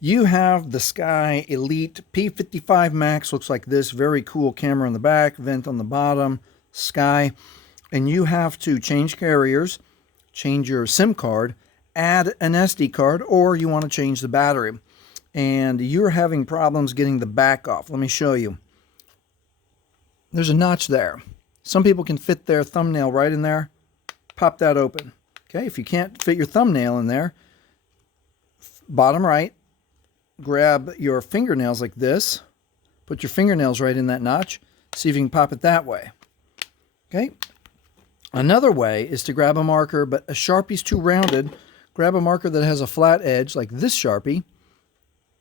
You have the Sky Elite P55 Max, looks like this, very cool camera on the back, vent on the bottom, Sky, and you have to change carriers, change your SIM card, add an SD card, or you want to change the battery. And you're having problems getting the back off. Let me show you. There's a notch there. Some people can fit their thumbnail right in there. Pop that open. Okay, if you can't fit your thumbnail in there, bottom right, grab your fingernails like this. Put your fingernails right in that notch. See if you can pop it that way. Okay. Another way is to grab a marker, but a Sharpie's too rounded. Grab a marker that has a flat edge like this Sharpie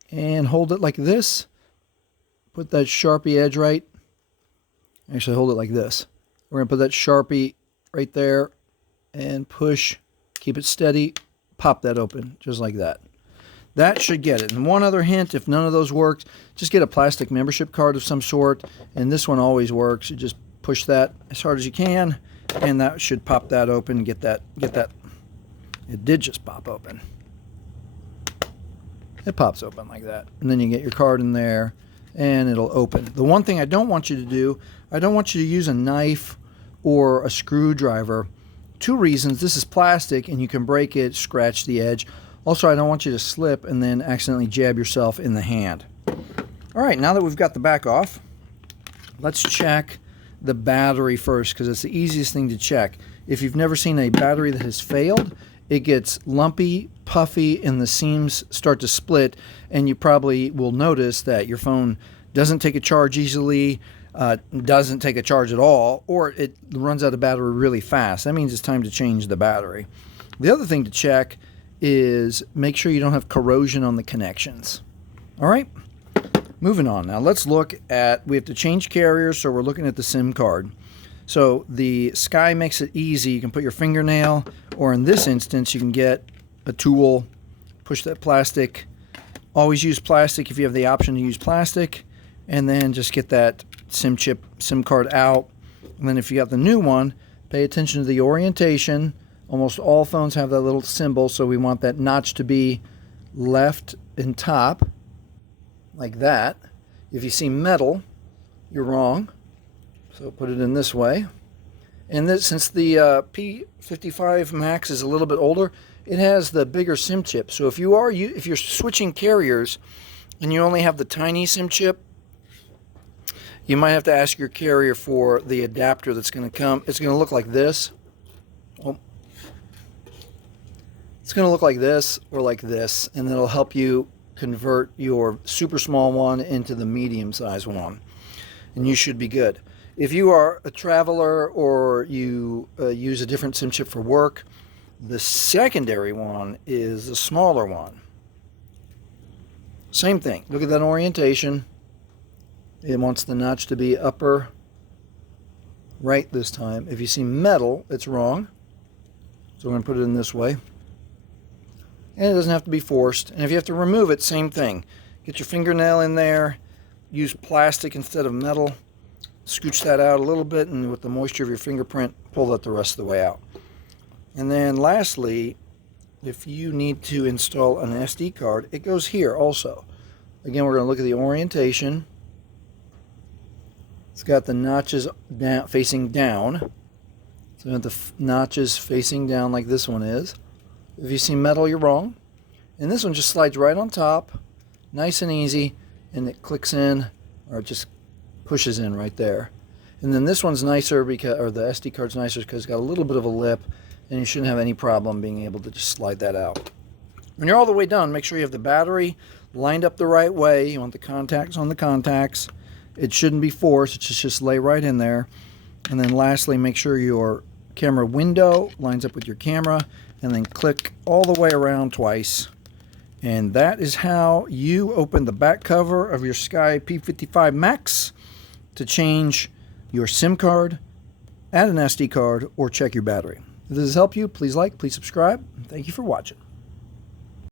and hold it like this. Put that Sharpie edge right. Actually, hold it like this. We're going to put that Sharpie right there and push. Keep it steady. Pop that open just like that. That should get it. And one other hint, if none of those works, just get a plastic membership card of some sort. And this one always works. You just push that as hard as you can, and that should pop that open. Get that. It did just pop open. It pops open like that. And then you get your card in there, and it'll open. The one thing I don't want you to do, I don't want you to use a knife or a screwdriver. Two reasons. This is plastic, and you can break it, scratch the edge. Also, I don't want you to slip and then accidentally jab yourself in the hand. All right, now that we've got the back off, let's check the battery first, because it's the easiest thing to check. If you've never seen a battery that has failed, it gets lumpy, puffy, and the seams start to split, and you probably will notice that your phone doesn't take a charge easily, doesn't take a charge at all, or it runs out of battery really fast. That means it's time to change the battery. The other thing to check is make sure you don't have corrosion on the connections. All right, moving on. Now let's look at, we have to change carriers, so we're looking at the SIM card. So the Sky makes it easy. You can put your fingernail, or in this instance, you can get a tool, push that plastic. Always use plastic if you have the option to use plastic, and then just get that SIM card out. And then if you got the new one, pay attention to the orientation. Almost all phones have that little symbol, so we want that notch to be left and top, like that. If you see metal, you're wrong. So put it in this way. And this, since the P55 Max is a little bit older, it has the bigger SIM chip. So if you're switching carriers and you only have the tiny SIM chip, you might have to ask your carrier for the adapter that's going to come. It's going to look like this. Oh. It's going to look like this or like this, and it'll help you convert your super small one into the medium size one, and you should be good. If you are a traveler or you use a different SIM chip for work, the secondary one is the smaller one. Same thing. Look at that orientation. It wants the notch to be upper right this time. If you see metal, it's wrong. So we're going to put it in this way. And it doesn't have to be forced. And if you have to remove it, same thing. Get your fingernail in there. Use plastic instead of metal. Scooch that out a little bit, and with the moisture of your fingerprint, pull that the rest of the way out. And then lastly, if you need to install an SD card, it goes here also. Again, we're going to look at the orientation. It's got the notches down, facing down. So we have the notches facing down like this one is. If you see metal, you're wrong. And this one just slides right on top, nice and easy, and it clicks in, or it just pushes in right there. And then this one's nicer, because, or the SD card's nicer because it's got a little bit of a lip, and you shouldn't have any problem being able to just slide that out. When you're all the way done, make sure you have the battery lined up the right way. You want the contacts on the contacts. It shouldn't be forced. It should just lay right in there. And then lastly, make sure your camera window lines up with your camera, and then click all the way around twice. And that is how you open the back cover of your Sky P55 Max to change your SIM card, add an SD card, or check your battery. If this has helped you, please like, please subscribe. Thank you for watching.